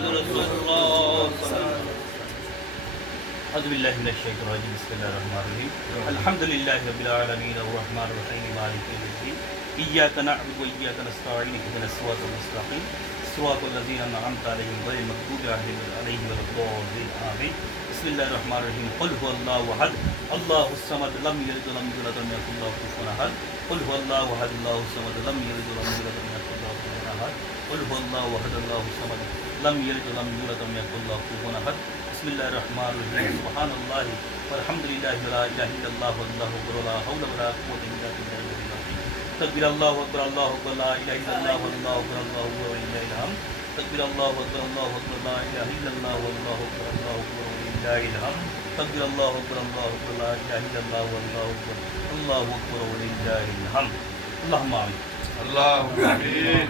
محمد رسول الله صلى الله عليه وسلم. أعوذ بالله من الشيطان الرجيم بسم الله الرحمن الرحيم الحمد لله رب العالمين الرحمن الرحيم مالك يوم الدين إياك نعبد وإياك نستعين اهدنا الصراط المستقيم صراط الذين أنعمت عليهم غير المغضوب عليهم ولا الضالين آمين بسم الله الرحمن الرحيم قل هو الله أحد الله الصمد لم يلد ولم يولد ولم يكن له كفوا أحد قل هو الله أحد الله الصمد لم يلد ولم يولد ولم يكن له كفوا أحد قل هو الله أحد الله الصمد لم يلد ولم يولد ولم يكن له كفوا أحد بسم الله الرحمن الرحيم سبحان الله والحمد لله ولا إله إلا الله والله أكبر ولا حول ولا قوة إلا بالله العلي العظيم تكبير الله أكبر الله أكبر لا إله إلا الله والله أكبر الله أكبر ولله الحمد تكبير الله أكبر الله أكبر لا إله إلا الله والله أكبر الله أكبر ولله الحمد تكبير الله أكبر الله أكبر لا إله إلا الله والله أكبر الله أكبر ولله الحمد اللهم آمين اللهم آمين